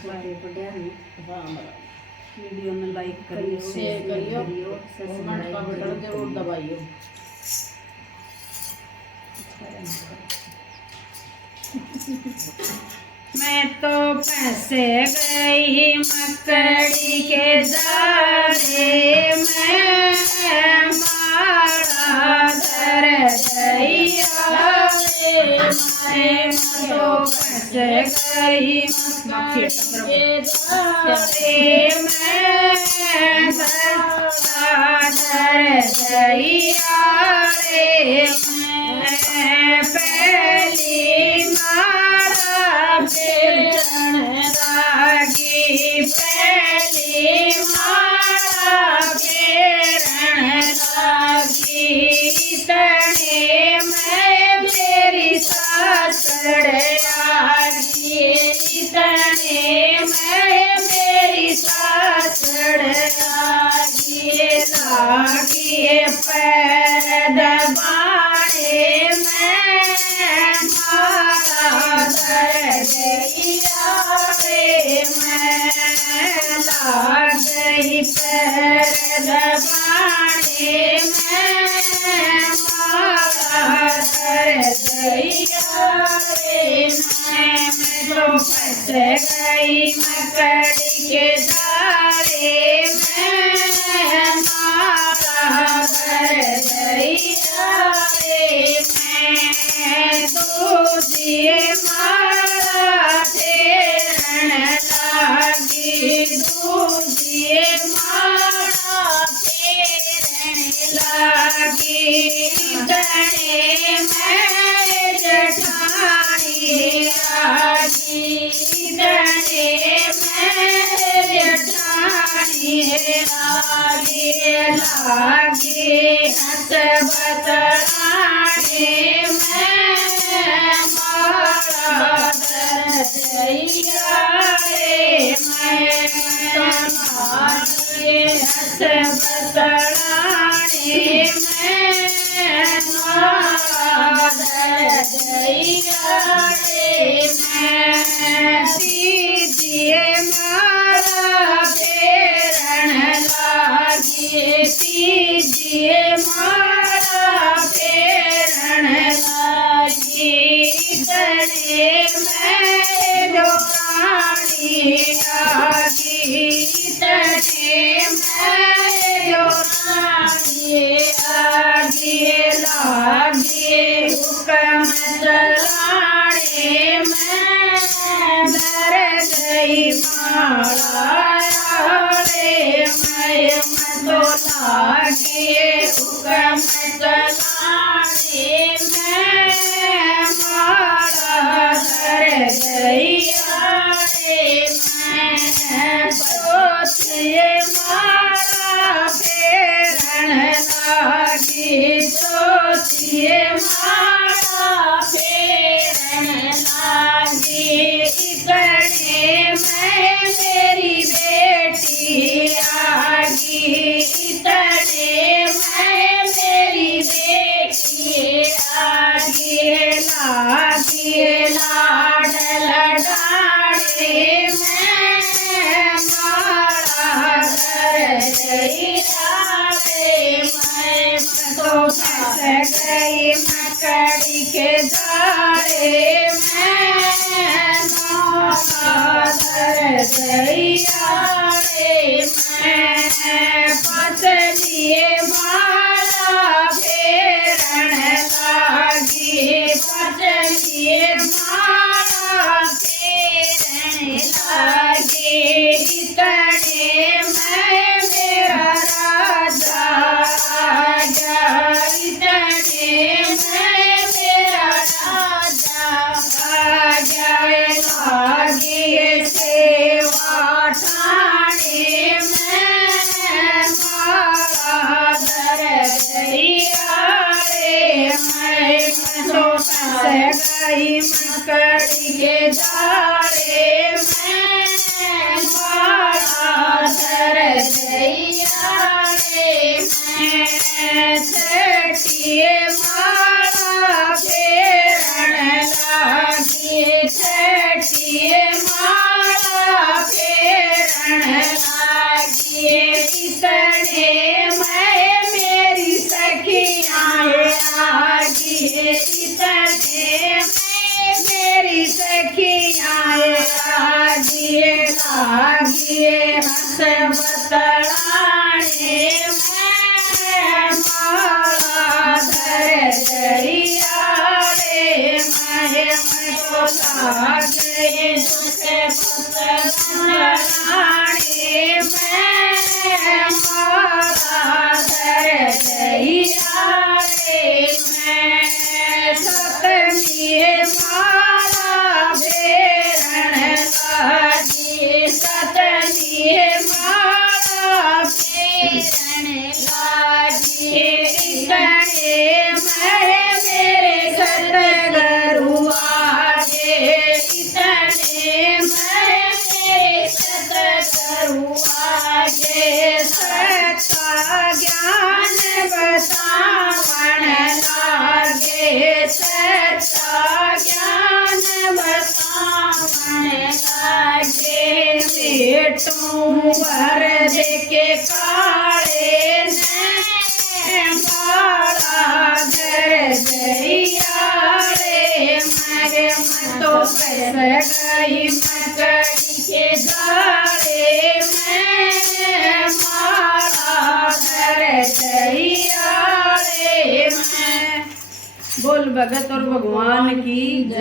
छोटे बड़े हैं। हाँ वीडियो में लाइक करिए, शेयर करियो, कमेंट का बटन जरूर दबाइयो। मैं तो फंसे गई मकड़ी के जाले में, मारा धर गैया रे। मैं तो फंस गई मकड़ी के जाले में, धर गैया रे। मैं पहली मारा बेलन लागी, पहली मारा बेलन लागी। तने मैं मेरी सासड़ आगी, तने मैं मेरी सासड़ आगी। लागी पैर दबाने मैं, मारा धर गैया रे। मैं लाग गई पैर दबाने मैं, मारा धर गैया रे। मैं तो फंस गई मकड़ी के जाले में, मारा धर गैया रे। मैं दूजिए मारा फेरन लागी, दूजिए मारा फेरन लागी। तने मैं जठानी आगी, तने मैं जठानी आगी। लागी हंस बतलाने मैं, मारा धर गैया रे। मैं लागी हंस बतलाने मैं, मारा धर गैया रे। मैं दीजिए मारा फेरन लागी, दीजिए मारा फेरन लागी। तने मैं जोरानी आगी, तने मैं जोरानी आगी। लागी हुक्म चलाने मैं, डर गई मारा रे। मैं तो लागी हुक्म चलाने मैं, मारा धर गैया रे। मैं सोचिए मारा फेरन लागी, सोचिए मारा फेरन लागी। तने मैं मेरी बेटी आगी, तने मैं मेरी बेटी आगी। लागी लाड लडाने मैं, मारा धर गैया रे। मैं तो फंस गई मकड़ी के जाले में, मारा धर गैया रे। मैं पतलिए मारा फेरन लागी, पतलिए मारा फेरन लागी। तने मैं मेरा राजा आजा, तने मैं मेरा राजा आजा। लागी सेवा ठाणे मैं, मारा धर गैया रे। मैं तो फंस गई मकड़ी के जाले में, लागिए हंस बतलाने मैं माला धर दरिया रे मैं तो लागे दुख बतलाने मैं माला धर दरिया रे मैं सतमी माला बेरण लागी सतमी माला बेरण लागी इतने मेरे सतगुरु आगे इतने मेरे सतगुरु आगे सच्चा ज्ञान बतावन लागे सच्चा ज्ञान बतावन लागे बेटों भर के काले बाला धर दरिया रे मैं तो फंस गई मकड़ी के जाले मैं माला धर दरिया रे मैं। बोल भगत और भगवान की जय।